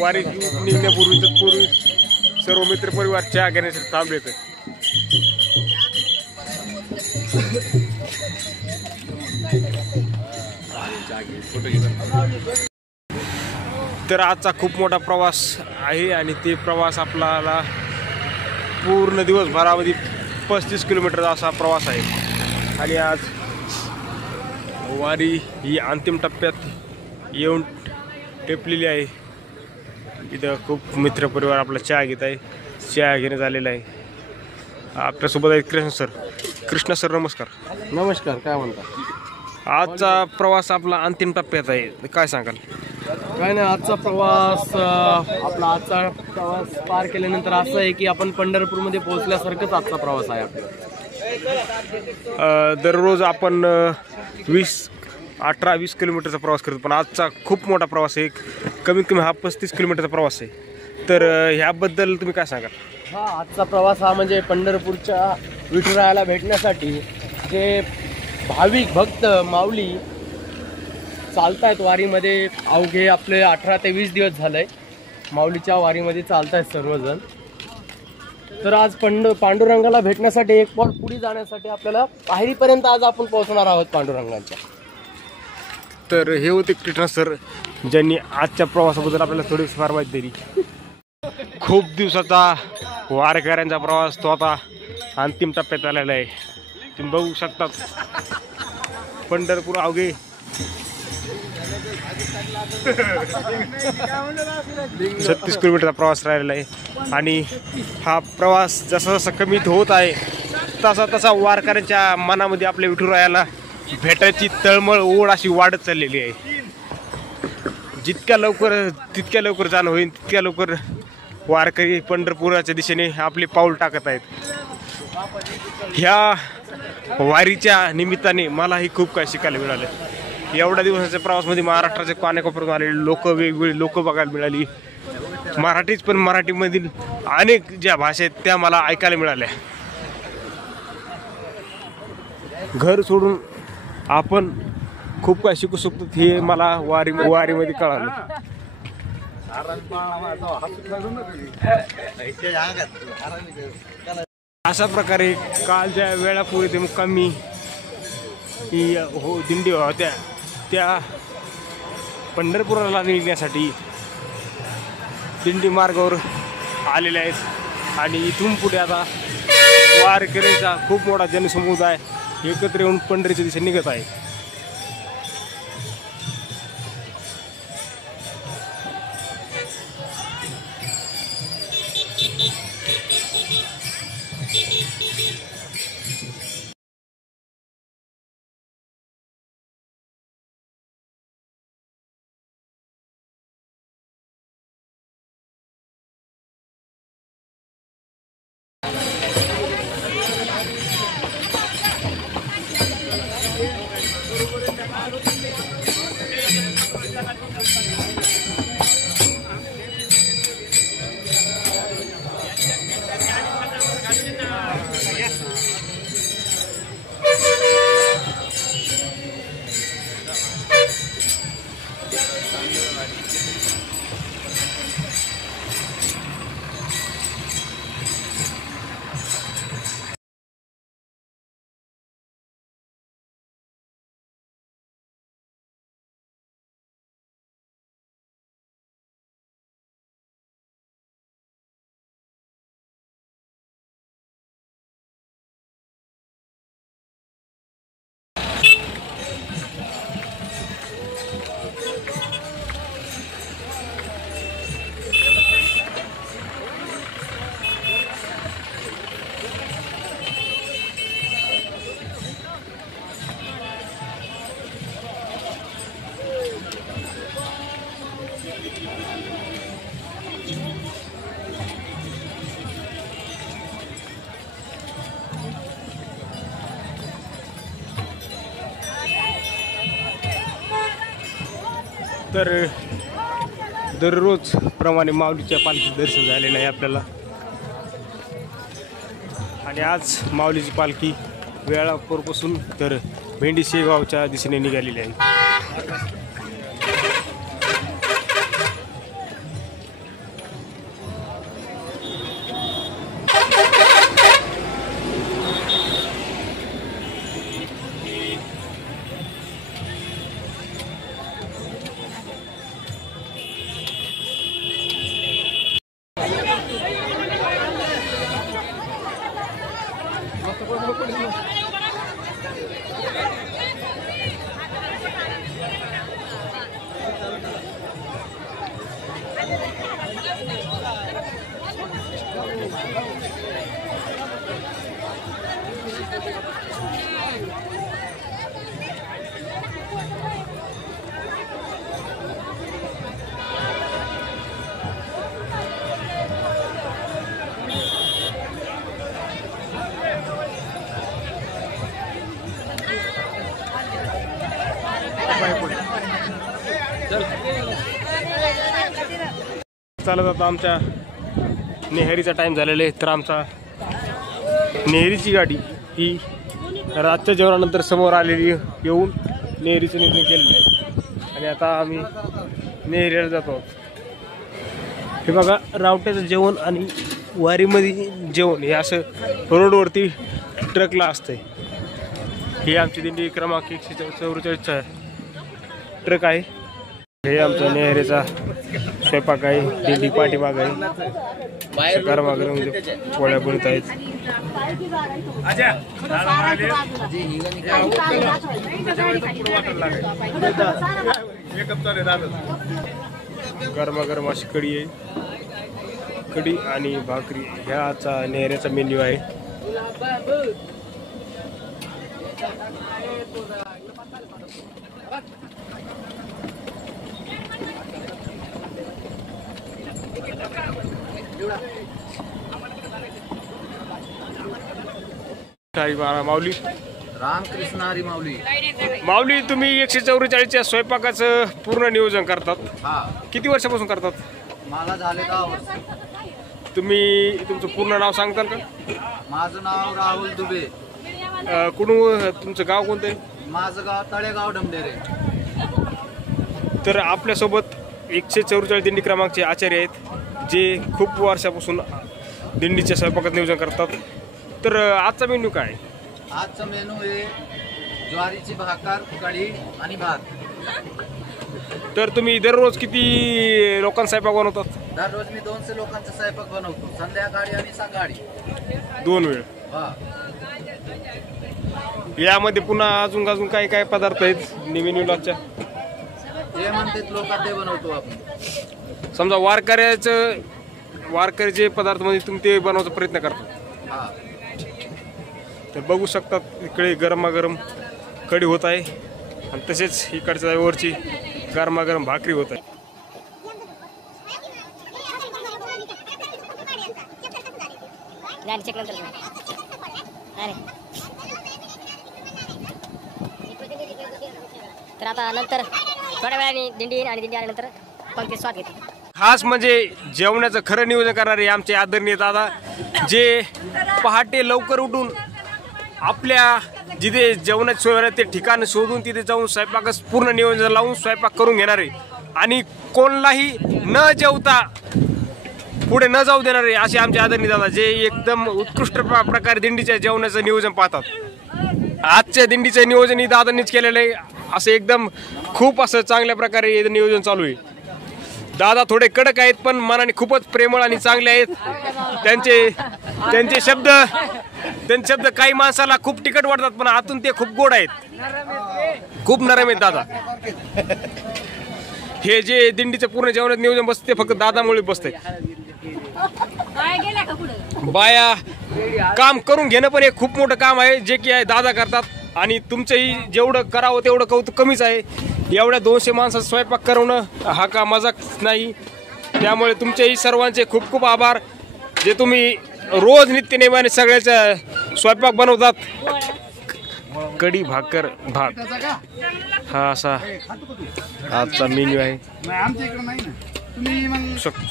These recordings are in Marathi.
वारी निघण्यापूर्वी सर्व मित्र परिवार चहा घेण्यासाठी थांबले. तर आजचा खूप मोठा प्रवास आहे आणि ते प्रवास आपल्याला पूर्ण दिवसभरामध्ये 35 किलोमीटर असा प्रवास आहे. आणि आज वारी ही अंतिम टप्प्यात येऊन टेपलेली आहे. इथं खूप मित्रपरिवार आपला चहा घेत आहे. चहा घेण्यात आलेला आहे. आपल्यासोबत आहेत कृष्णा सर नमस्कार. नमस्कार. काय म्हणता? आजचा प्रवास आपला अंतिम टप्प्यात आहे, काय सांगाल? काय नाही, आजचा प्रवास आजचा प्रवास पार केल्यानंतर असं आहे की आपण पंढरपूरमध्ये पोहोचल्यासारखंच आजचा प्रवास आहे आपला. दररोज आपण 18-20 किलोमीटरचा प्रवास करतो, पण आजचा खूप मोठा प्रवास आहे. कमीत कमी हा 35 किलोमीटरचा प्रवास आहे. तर ह्याबद्दल तुम्ही काय सांगाल? हा आजचा प्रवास हा म्हणजे पंढरपूरच्या विठुरायाला भेटण्यासाठी जे भाविक भक्त माऊली चालतायत वारीमध्ये. अवघे आपले 18 ते 20 दिवस झालंय माऊलीच्या वारीमध्ये चालतायत सर्वजण. तर आज पांडुरंगाला भेटण्यासाठी एक पाऊल पुढे जाण्यासाठी आपल्याला पायरीपर्यंत आज आपण पोहोचणार आहोत पांडुरंगाच्या. तर हे होते कृष्णा सर, ज्यांनी आजच्या प्रवासाबद्दल आपल्याला थोडीफार माहिती दिली. खूप दिवसाचा वारकऱ्यांचा प्रवास तो आता अंतिम टप्प्यात आलेला आहे. तुम्ही बघू शकतात पंढरपूर अवघे 36 किलोमीटरचा प्रवास राहिलेला आहे. आणि हा प्रवास जसा जसा कमी होत आहे तसा तसा वारकऱ्यांच्या मनामध्ये आपल्या विठुरायाला भेटायची तळमळ ओढ अशी वाढत चाललेली आहे. तितक्या लवकर जाणं होईल तितक्या लवकर वारकरी पंढरपुराच्या दिशेने आपले पाऊल टाकत आहेत. ह्या वारीच्या निमित्ताने मलाही खूप काही शिकायला मिळालं. एवढ्या दिवसाच्या प्रवासमध्ये महाराष्ट्राच्या कानाकोपऱ्यातून आलेले लोक, वेगवेगळी लोक बघायला मिळाली. मराठीच पण मराठीमधील अनेक ज्या भाषा आहेत त्या मला ऐकायला मिळाल्या. घर सोडून आपण खूप काही शिकू शकतो हे मला वारीमध्ये कळालं. अशा प्रकारे कालच्या वेळापूर्वी ते मुक्कामी दिंडी होत्या त्या पंढरपुराला निघण्यासाठी दिंडी मार्गावर आलेल्या आहेत. आणि इथून पुढे आता वारकऱ्यांचा खूप मोठा जनसमुदाय एकत्र येऊन पंढरीच्या दिशेने निघत आहे. तर दररोज प्रमाणे माऊलीच्या पालखीचं दर्शन झालेलं आहे आपल्याला. आणि आज माऊलीची पालखी वेळापूरपासून तर भेंडी शेगावच्या दिशेने निघालेली आहे. चालत आता आमच्या नेहरीचा टाइम झालेला आहे. तर आमचा नेहरीची गाडी ही रातच्या जेवणानंतर समोर आलेली येऊन नेहरीचं नियोजन केलेलं आहे आणि आता आम्ही नेहरीला जातो आहोत. हे बघा, रावट्याचं जेवण आणि वारीमध्ये जेवण हे असं रोडवरती ट्रकला असतंय. ही आमची दिंडी क्रमांक 144 ट्रक आहे. हे आमचा नेहरीचा स्वयंपाक आहे. दिंडी पाठीमाग आहे. गरमागरम पोळ्या बनत आहेत. गरमागरम अशी कढी आहे. कढी आणि भाकरी ह्या आजचा नेहऱ्याचा मेन्यू आहे. माऊली, रामकृष्ण हरी माऊली. माऊली, तुम्ही 144च्या स्वयंपाकाचं पूर्ण नियोजन करतात. हा, किती वर्षापासून करतात? मला झाले 10 वर्ष. तुम्ही तुमचं पूर्ण नाव सांगताल का? माझं नाव राहुल दुबे. कुठून, तुमचं गाव कोणतं आहे? माझं गाव तळेगाव डमडेरे. तर आपल्यासोबत 144 दिंडी क्रमांकचे आचार्य आहेत जे खूप वर्षापासून दिंडीच्या स्वयंपाकात नियोजन करतात. तर आजचा मेन्यू काय आहे? आजचा मेनू आहे ज्वारीची भाकर, कढी आणि भात. तर तुम्ही दररोज किती लोकांचा स्वयंपाक बनवतात? दररोज मी 200 लोकांचा स्वयंपाक बनवतो, संध्याकाळी आणि सकाळी 2 वेळ. हा. यामध्ये पुन्हा अजून काय काय पदार्थ आहेत मेन्यूलाच्या? जे म्हणतात लोक ते बनवतो आपण. समजा वारकऱ्याचे पदार्थ मध्ये तुम्ही ते बनवायचा प्रयत्न करता. हा. तर बघू शकतात इकडे गरमागरम कढी होत आहे आणि तसेच इकडच्या वरची गरमागरम भाकरी होत आहे. तर आता नंतर थोड्या वेळाने दिंडी आणि दिंडी आल्यानंतर पंक्ती स्वाद घेते. खास म्हणजे जेवणाचं खरं नियोजन करणारे आमचे आदरणीय दादा, जे पहाटे लवकर उठून आपल्या जिथे जेवणाची सोय आहे ते ठिकाण शोधून तिथे जाऊन स्वयंपाकास पूर्ण नियोजन लावून स्वयंपाक करून घेणारे आणि कोणालाही न जेवता पुढे न जाऊ देणारे असे आमचे आदरणीय दादा, जे एकदम उत्कृष्ट प्रकारे दिंडीच्या जेवणाचं नियोजन पाहतात. आजच्या दिंडीचं नियोजन ही दादांनीच केलेलं आहे. असं एकदम खूप असं चांगल्या प्रकारे नियोजन चालू आहे. दादा थोडे कडक आहेत पण मनाने खूपच प्रेमळ आणि चांगले आहेत. त्यांचे शब्द काही माणसाला खूप तिखट वाटतात पण आतून ते खूप गोड आहेत, खूप नरम आहेत दादा. हे जे दिंडीचं पूर्ण जेवणात नियोजन बसते फक्त दादामुळे बसते. बाया काम करून घेणं पण हे खूप मोठं काम आहे जे की आहे दादा करतात आणि तुमचंही जेवढं करावं तेवढं कौतुक कमीच आहे. एवढ्या 200 माणसाचा स्वयंपाक करणं हा का मजाक नाही. त्यामुळे तुमचेही सर्वांचे खूप खूप आभार, जे तुम्ही रोज नित्यनेमाने सगळ्याचा स्वयंपाक बनवतात. कढी, भाकर, भात हा असा आजचा मेन्यू आहे.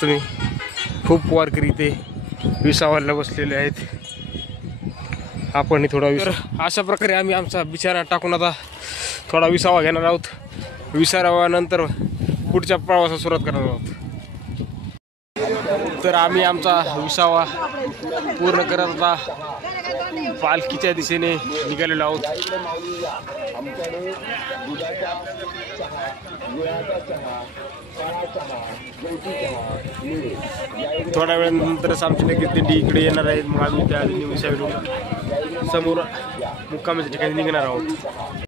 तुम्ही खूप वारकरी ते विसावायला बसलेले आहेत. आपण थोडा अशा प्रकारे आम्ही आमचा बिछाना टाकून आता थोडा विसावा घेणार आहोत. विसाव्यानंतर पुढच्या प्रवासाला सुरुवात करणार आहोत. तर आम्ही आमचा विसावा पूर्ण करत आता पालखीच्या दिशेने निघालेलो आहोत. थोड्या वेळानंतरच आमची लगेच दिंडी इकडे येणार आहे. मग आम्ही त्या दिंडी समोर मुक्कामाच्या ठिकाणी निघणार आहोत.